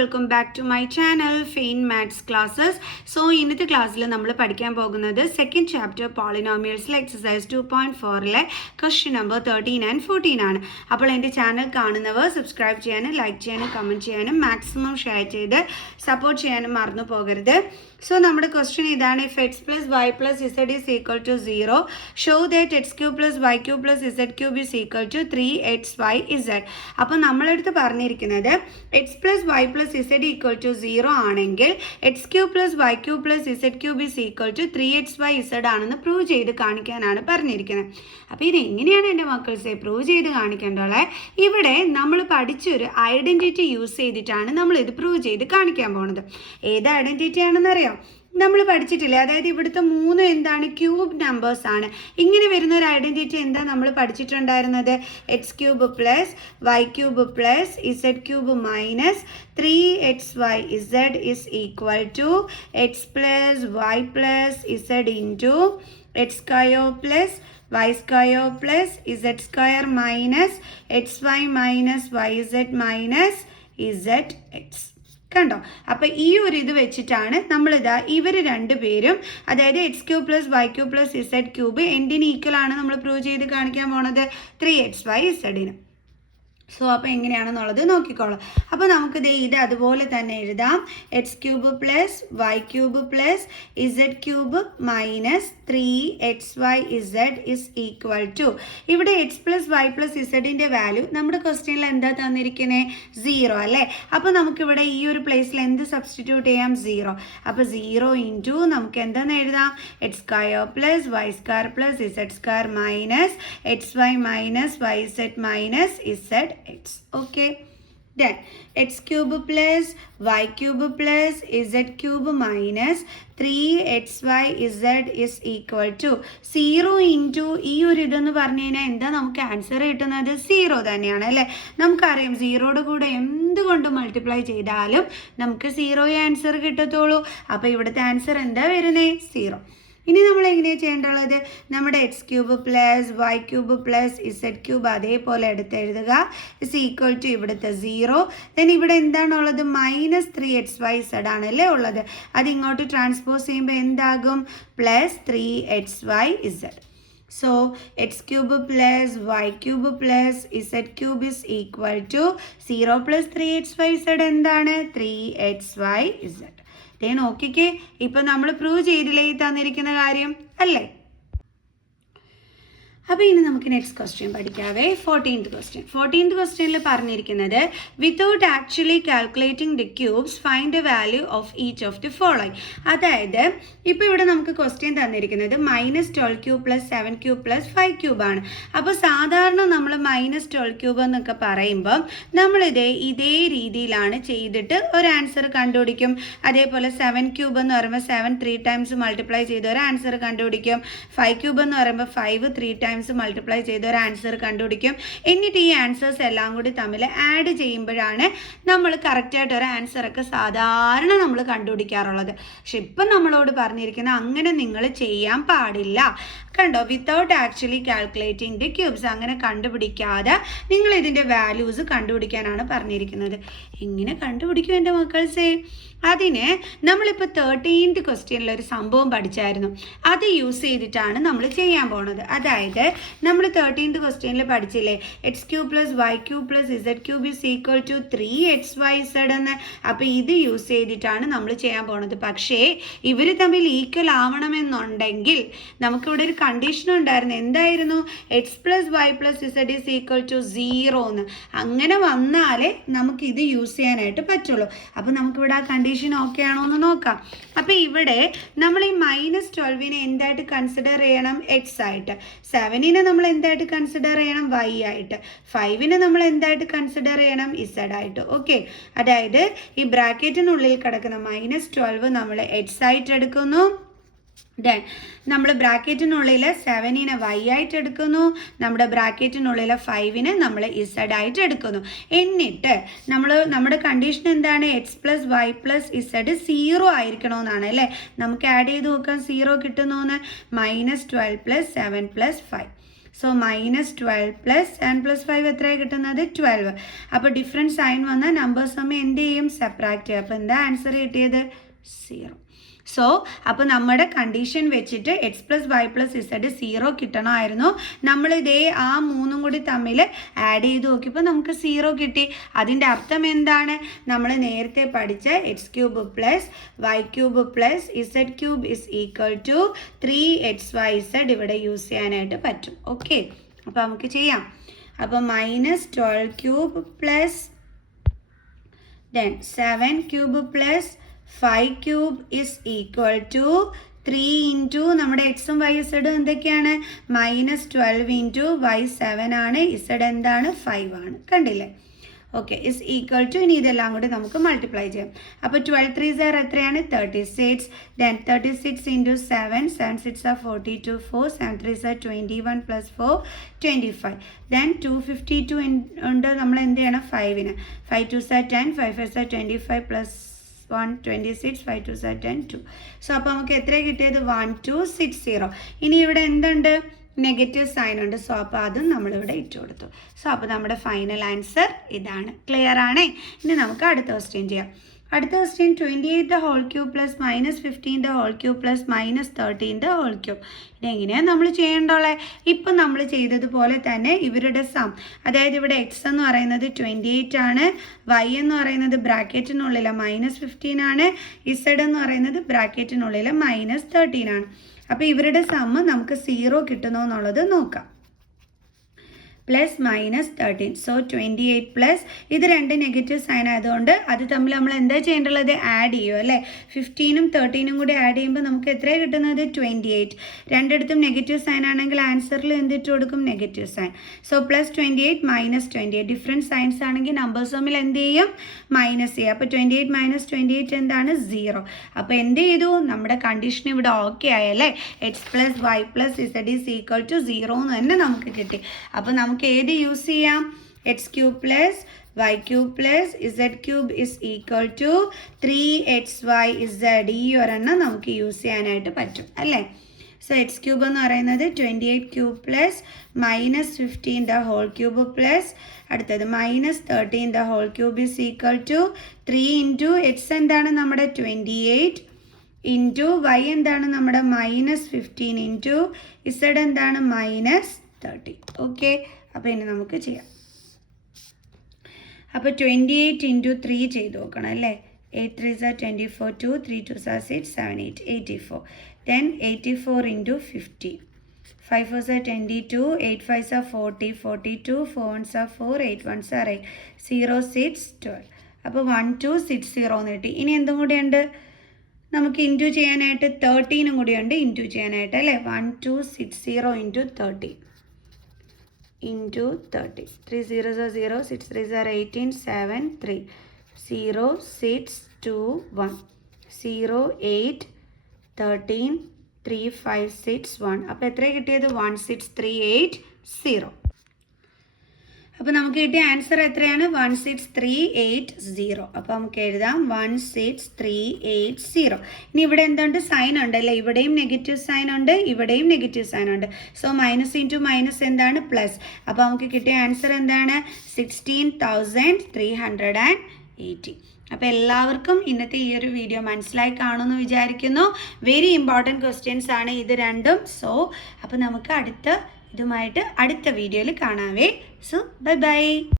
Welcome back to my channel fine maths classes. So ഇന്നത്തെ ക്ലാസ്സിൽ നമ്മൾ പഠിക്കാൻ പോകുന്നത് സെക്കൻഡ് ചാപ്റ്റർ പോളിനോമിയൽസിലെ എക്സസൈസ് 2.4 ക്വസ്റ്റ്യൻ നമ്പർ 13 ആൻഡ് 14 ആണ്. അപ്പോൾ എൻ്റെ ചാനൽ കാണുന്നവർ സബ്സ്ക്രൈബ് ചെയ്യാനും ലൈക്ക് ചെയ്യാനും കമൻറ്റ് ചെയ്യാനും മാക്സിമം ഷെയർ ചെയ്ത് സപ്പോർട്ട് ചെയ്യാനും മറന്നു പോകരുത്. സോ നമ്മുടെ ക്വസ്റ്റ്യൻ ഇതാണ്: if X plus Y plus Z is equal to 0 show that X cube plus Y cube plus Z cube is equal to 3xy Z. അപ്പോൾ നമ്മളെടുത്ത് പറഞ്ഞിരിക്കുന്നത് X plus Y plus Z equal to 0 ആണെങ്കിൽ X cube plus Y cube plus Z cube is equal to 3xy Z ആണെന്ന് prove ചെയ്ത് കാണിക്കാനാണ് പറഞ്ഞിരിക്കുന്നത്. അപ്പോൾ ഇത് എങ്ങനെയാണ് എൻ്റെ മക്കൾസെ പ്രൂവ് ചെയ്ത് കാണിക്കേണ്ടത്? ഇവിടെ നമ്മൾ പഠിച്ചൊരു ഐഡൻറ്റിറ്റി യൂസ് ചെയ്തിട്ടാണ് നമ്മളിത് പ്രൂവ് ചെയ്ത് കാണിക്കാൻ പോകുന്നത്. ഏത് ഐഡൻറ്റിറ്റി ആണെന്ന് അറിയാം? നമ്മൾ പഠിച്ചിട്ടില്ലേ? അതായത് ഇവിടുത്തെ 3 എന്താണ്? ക്യൂബ് നമ്പേഴ്സ് ആണ്. ഇങ്ങനെ വരുന്ന ഒരു ഐഡൻറ്റിറ്റി എന്താ നമ്മൾ പഠിച്ചിട്ടുണ്ടായിരുന്നത്? X cube plus Y cube plus Z cube minus 3xy z is equal to x plus Y plus z into x square plus y square plus z square minus xy minus yz minus zx. കണ്ടോ? അപ്പോൾ ഈ ഒരു ഇത് വെച്ചിട്ടാണ് നമ്മളിതാ ഇവർ രണ്ടുപേരും, അതായത് X cube plus Y cube plus Z cube എന്തിന് ഈക്വൽ ആണ് നമ്മൾ പ്രൂവ് ചെയ്ത് കാണിക്കാൻ പോണത്? 3xy ഇസഡിന്. സോ അപ്പോൾ എങ്ങനെയാണെന്നുള്ളത് നോക്കിക്കോളാം. അപ്പോൾ നമുക്കിത് ഇത് അതുപോലെ തന്നെ എഴുതാം: x cube plus Y cube plus Z cube minus 3xy z is equal to, ഇവിടെ എക്സ് പ്ലസ് വൈ പ്ലസ് ഇസഡിൻ്റെ വാല്യൂ നമ്മുടെ ക്വസ്റ്റ്യനിൽ എന്താ തന്നിരിക്കുന്നത്? 0 അല്ലേ? അപ്പോൾ നമുക്കിവിടെ ഈ ഒരു പ്ലേസിൽ എന്ത് സബ്സ്റ്റിറ്റ്യൂട്ട് ചെയ്യാം? 0. അപ്പോൾ 0 ഇൻറ്റു നമുക്ക് എന്താണെന്ന് എഴുതാം? X square plus Y square plus Z square minus X Y minus Y Z minus Z x. Okay, then x cube plus y cube plus z cube minus 3xy z is equal to 0 into ഈ ഒരു ഇതെന്ന് പറഞ്ഞു കഴിഞ്ഞാൽ എന്താ നമുക്ക് answer കിട്ടുന്നത്? 0 തന്നെയാണ് അല്ലേ? നമുക്കറിയാം 0യുടെ കൂടെ എന്തുകൊണ്ട് മൾട്ടിപ്ലൈ ചെയ്താലും നമുക്ക് 0 ആൻസർ കിട്ടത്തുള്ളൂ. അപ്പോൾ ഇവിടുത്തെ ആൻസർ എന്താ വരുന്നത്? 0. ഇനി നമ്മൾ എങ്ങനെയാണ് ചെയ്യേണ്ടത്? നമ്മുടെ X cube plus Y cube plus Z cube അതേപോലെ എടുത്ത് എഴുതുക. ഇസ് ഈക്വൽ ടു ഇവിടുത്തെ 0. ദെൻ ഇവിടെ എന്താണുള്ളത്? മൈനസ് 3xy ഇസഡ് ആണല്ലേ ഉള്ളത്. അത് ഇങ്ങോട്ട് ട്രാൻസ്പോസ് ചെയ്യുമ്പോൾ എന്താകും? Plus 3xy Z. So x cube plus y cube plus z cube is equal to 0 plus 3xy z എന്താണ്? 3xy z. ദേ നോക്കിക്കേ, ഇപ്പം നമ്മൾ പ്രൂവ് ചെയ്തില്ലേ ഈ തന്നിരിക്കുന്ന കാര്യം അല്ലേ? അപ്പോൾ ഇനി നമുക്ക് നെക്സ്റ്റ് ക്വസ്റ്റ്യൻ പഠിക്കാവേ. 14th ക്വസ്റ്റ്യനിൽ പറഞ്ഞിരിക്കുന്നത് without actually calculating the cubes find A value of each of the following. അതായത് ഇപ്പോൾ ഇവിടെ നമുക്ക് ക്വസ്റ്റ്യൻ തന്നിരിക്കുന്നത് -12 cube plus 7 cube plus 5 cube ആണ്. അപ്പോൾ സാധാരണ നമ്മൾ -12 ക്യൂബ് എന്നൊക്കെ പറയുമ്പോൾ നമ്മളിതേ ഇതേ രീതിയിലാണ് ചെയ്തിട്ട് ഒരു ആൻസർ കണ്ടുപിടിക്കും. അതേപോലെ 7 ക്യൂബ് എന്ന് പറയുമ്പോൾ 7 3 ടൈംസ് മൾട്ടിപ്ലൈ ചെയ്ത് ഒരു ആൻസർ കണ്ടുപിടിക്കും. 5 ക്യൂബ് എന്ന് പറയുമ്പോൾ 5 3 ടൈംസ് മൾട്ടിപ്ലൈ ചെയ്ത് ഒരു ആൻസർ കണ്ടുപിടിക്കും. എന്നിട്ട് ഈ ആൻസേഴ്സ് എല്ലാം കൂടി തമ്മിൽ ആഡ് ചെയ്യുമ്പോഴാണ് നമ്മൾ കറക്റ്റായിട്ട് ഒരു ആൻസറൊക്കെ സാധാരണ നമ്മൾ കണ്ടുപിടിക്കാറുള്ളത്. പക്ഷെ ഇപ്പം നമ്മളോട് പറഞ്ഞിരിക്കുന്നത് അങ്ങനെ നിങ്ങൾ ചെയ്യാൻ പാടില്ല. കണ്ടോ? Without actually calculating the cubes, അങ്ങനെ കണ്ടുപിടിക്കാതെ നിങ്ങൾ ഇതിൻ്റെ വാല്യൂസ് കണ്ടുപിടിക്കാനാണ് പറഞ്ഞിരിക്കുന്നത്. എങ്ങനെ കണ്ടുപിടിക്കും എൻ്റെ മക്കൾസേ? അതിന് നമ്മളിപ്പോൾ 13th ക്വസ്റ്റ്യനിലൊരു സംഭവം പഠിച്ചായിരുന്നു. അത് യൂസ് ചെയ്തിട്ടാണ് നമ്മൾ ചെയ്യാൻ പോണത്. അതായത് നമ്മൾ 13th ക്വസ്റ്റ്യനിൽ പഠിച്ചില്ലേ X cube plus Y cube plus Z cube is equal to 3xy z എന്ന്. അപ്പോൾ ഇത് യൂസ് ചെയ്തിട്ടാണ് നമ്മൾ ചെയ്യാൻ പോണത്. പക്ഷേ ഇവർ തമ്മിൽ ഈക്വൽ ആവണമെന്നുണ്ടെങ്കിൽ നമുക്കിവിടെ ഒരു കണ്ടീഷൻ ഉണ്ടായിരുന്നു. എന്തായിരുന്നു? X plus Y plus Z is equal to 0 എന്ന്. അങ്ങനെ വന്നാലേ നമുക്കിത് യൂസ് ചെയ്യാനായിട്ട് പറ്റുള്ളൂ. അപ്പോൾ നമുക്കിവിടെ ആ കണ്ടീഷൻ ഓക്കെ ആണോ എന്ന് നോക്കാം. അപ്പോൾ ഇവിടെ നമ്മൾ ഈ -12നെ എന്തായിട്ട് കൺസിഡർ ചെയ്യണം? എക്സ് ആയിട്ട്. 7നെ നമ്മൾ എന്തായിട്ട് കൺസിഡർ ചെയ്യണം? വൈ ആയിട്ട്. 5നെ നമ്മൾ എന്തായിട്ട് കൺസിഡർ ചെയ്യണം? ഇസഡ് ആയിട്ട്. ഓക്കെ, അതായത് ഈ ബ്രാക്കറ്റിനുള്ളിൽ കിടക്കുന്ന -12 നമ്മൾ എക്സ് ആയിട്ട് എടുക്കുന്നു. ദെൻ നമ്മൾ ബ്രാക്കറ്റിനുള്ളിൽ 7നെ വൈ ആയിട്ട് എടുക്കുന്നു. നമ്മുടെ ബ്രാക്കറ്റിനുള്ളിൽ 5നെ നമ്മൾ ഇസഡ് ആയിട്ട് എടുക്കുന്നു. എന്നിട്ട് നമ്മുടെ കണ്ടീഷൻ എന്താണ്? X plus Y plus Z 0 ആയിരിക്കണമെന്നാണ് അല്ലേ? നമുക്ക് ആഡ് ചെയ്ത് നോക്കാം 0 കിട്ടുന്നു എന്ന്. -12 + 7 + 5. സോ -12 പ്ലസ് 7 പ്ലസ് 5 എത്രയാണ് കിട്ടുന്നത് 12. അപ്പോൾ ഡിഫറെൻറ്റ് സൈൻ വന്നാൽ നമ്പേഴ്സ് തമ്മിൽ എന്ത് ചെയ്യും സെപ്പറേറ്റ് ചെയ്യും. അപ്പോൾ എന്താ ആൻസർ കിട്ടിയത് 0. സോ അപ്പോൾ നമ്മുടെ കണ്ടീഷൻ വെച്ചിട്ട് X plus Y plus Z 0 കിട്ടണമായിരുന്നു. നമ്മൾ ഇതേ ആ മൂന്നും കൂടി തമ്മിൽ ആഡ് ചെയ്ത് നോക്കിയപ്പോൾ നമുക്ക് 0 കിട്ടി. അതിൻ്റെ അർത്ഥം എന്താണ്? നമ്മൾ നേരത്തെ പഠിച്ച X cube plus Y cube plus Z cube is equal to 3xyz ഇവിടെ യൂസ് ചെയ്യാനായിട്ട് പറ്റും. ഓക്കെ, അപ്പോൾ നമുക്ക് ചെയ്യാം. അപ്പോൾ -12 cube plus then 7 cube plus 5 cube is equal to 3 into നമ്മുടെ എക്സും വൈ ഇസഡും എന്തൊക്കെയാണ്? -12 ഇൻറ്റു y7 ആണ്, ഇസഡ് എന്താണ് 5 ആണ്. കണ്ടില്ലേ? ഓക്കെ, ഇസ് ഈക്വൽ ടു, ഇനി ഇതെല്ലാം കൂടി നമുക്ക് മൾട്ടിപ്ലൈ ചെയ്യാം. അപ്പോൾ 12 3 എത്രയാണ് 36. Then 36 into 7 7 6 42 4 7 3 21 plus 4 25. ദെൻ 252 ഉണ്ട്, നമ്മൾ എന്ത് ചെയ്യണം 5ന് 5 2 10 5 5 25 പ്ലസ് 1 26 5 2 10 2. സോ അപ്പോൾ നമുക്ക് എത്ര കിട്ടിയത് 1260. ഇനി ഇവിടെ എന്തുണ്ട്? നെഗറ്റീവ് സൈൻ ഉണ്ട്. സോ അപ്പോൾ അതും നമ്മളിവിടെ ഇട്ട് കൊടുത്തു. സോ അപ്പോൾ നമ്മുടെ ഫൈനൽ ആൻസർ ഇതാണ്. ക്ലിയർ ആണേ? ഇനി നമുക്ക് അടുത്ത ക്വസ്റ്റ്യൻ ചെയ്യാം. അടുത്ത question 28 whole cube plus -15 whole cube plus -13 whole cube. ഇതെങ്ങനെയാണ് നമ്മൾ ചെയ്യേണ്ടോളെ? ഇപ്പം നമ്മൾ ചെയ്തതുപോലെ തന്നെ ഇവരുടെ സം, അതായത് ഇവിടെ എക്സ് എന്ന് പറയുന്നത് 28 ആണ്, വൈ എന്ന് പറയുന്നത് ബ്രാക്കറ്റിനുള്ളിൽ -15 ആണ്, ഇസഡ് എന്ന് പറയുന്നത് ബ്രാക്കറ്റിനുള്ളിൽ -13 ആണ്. അപ്പോൾ ഇവരുടെ സമ്മ് നമുക്ക് 0 കിട്ടുന്നോ എന്നുള്ളത് നോക്കാം. പ്ലസ് -13. സോ 28 പ്ലസ് ഇത് രണ്ട് നെഗറ്റീവ് സൈൻ ആയതുകൊണ്ട് അത് തമ്മിൽ നമ്മൾ എന്താ ചെയ്യേണ്ടത്? ആഡ് ചെയ്യും അല്ലേ? 15ഉം 13ഉം കൂടി ആഡ് ചെയ്യുമ്പോൾ നമുക്ക് എത്രയാണ് കിട്ടുന്നത് 28. രണ്ടിടത്തും നെഗറ്റീവ് സൈൻ ആണെങ്കിൽ ആൻസറിൽ എന്തിട്ട് കൊടുക്കും? Negative sign. So plus 28 -28 different signs ആണെങ്കിൽ നമ്പേഴ്സ് തമ്മിൽ എന്ത് ചെയ്യും? മൈനസ് ചെയ്യും. അപ്പോൾ 28 - 28 എന്താണ് 0. അപ്പോൾ എന്ത് ചെയ്തു? നമ്മുടെ കണ്ടീഷൻ ഇവിടെ ഓക്കെ ആയല്ലേ? X plus Y plus Z is equal to 0 എന്ന് തന്നെ നമുക്ക് കിട്ടി. അപ്പോൾ നമുക്ക് ഏത് യൂസ് ചെയ്യാം? X cube plus Y cube plus Z cube is equal to 3xyz. ഈ ഒരെണ്ണം നമുക്ക് യൂസ് ചെയ്യാനായിട്ട് പറ്റും അല്ലേ? സോ എക്സ് ക്യൂബ് എന്ന് പറയുന്നത് 28 cube plus -15 whole cube plus അടുത്തത് -13 whole cube is equal to 3 into X എന്താണ് നമ്മുടെ 28 ഇൻറ്റു വൈ എന്താണ് നമ്മുടെ -15 ഇൻറ്റു ഇസഡ് എന്താണ് -30. ഓക്കെ, അപ്പോൾ ഇനി നമുക്ക് ചെയ്യാം. അപ്പോൾ 28 ഇൻറ്റു 3 ചെയ്ത് നോക്കണം അല്ലേ? 8 3 24 2 3 2 6 7 8 84. Then 84 into 15 5 4 22 8 5 40 42 4 1 4 8 1 8 0 6 12. അപ്പോൾ 1260 എന്ന് കിട്ടി. ഇനി എന്തും കൂടിയുണ്ട്? നമുക്ക് ഇൻറ്റു ചെയ്യാനായിട്ട് 13ഉം കൂടിയുണ്ട് ഇൻറ്റു ചെയ്യാനായിട്ട് അല്ലേ? 1260 ഇൻറ്റു 13 into 30. 3 0 0 6 3 18 7 3 0 6 2 1 0 8 13 3 5 6 1. അപ്പോൾ എത്ര കിട്ടിയത്? 16380. അപ്പോൾ നമുക്ക് കിട്ടിയ ആൻസർ എത്രയാണ്? 16380. അപ്പോൾ നമുക്ക് എഴുതാം 16380. ഇനി ഇവിടെ എന്തുണ്ട്? സൈൻ ഉണ്ട് അല്ലേ? ഇവിടെയും നെഗറ്റീവ് സൈൻ ഉണ്ട്, ഇവിടെയും നെഗറ്റീവ് സൈൻ ഉണ്ട്. സോ മൈനസ് ഇൻറ്റു മൈനസ് എന്താണ്? പ്ലസ്. അപ്പോൾ നമുക്ക് കിട്ടിയ ആൻസർ എന്താണ്? 16,380. അപ്പോൾ എല്ലാവർക്കും ഇന്നത്തെ ഈ ഒരു വീഡിയോ മനസ്സിലായി കാണുമെന്ന് വിചാരിക്കുന്നു. വെരി ഇമ്പോർട്ടൻറ്റ് ക്വസ്റ്റ്യൻസ് ആണ് ഇത് രണ്ടും. സോ അപ്പോൾ നമുക്ക് ഇതുമായിട്ട് അടുത്ത വീഡിയോയിൽ കാണാവേ. So bye bye.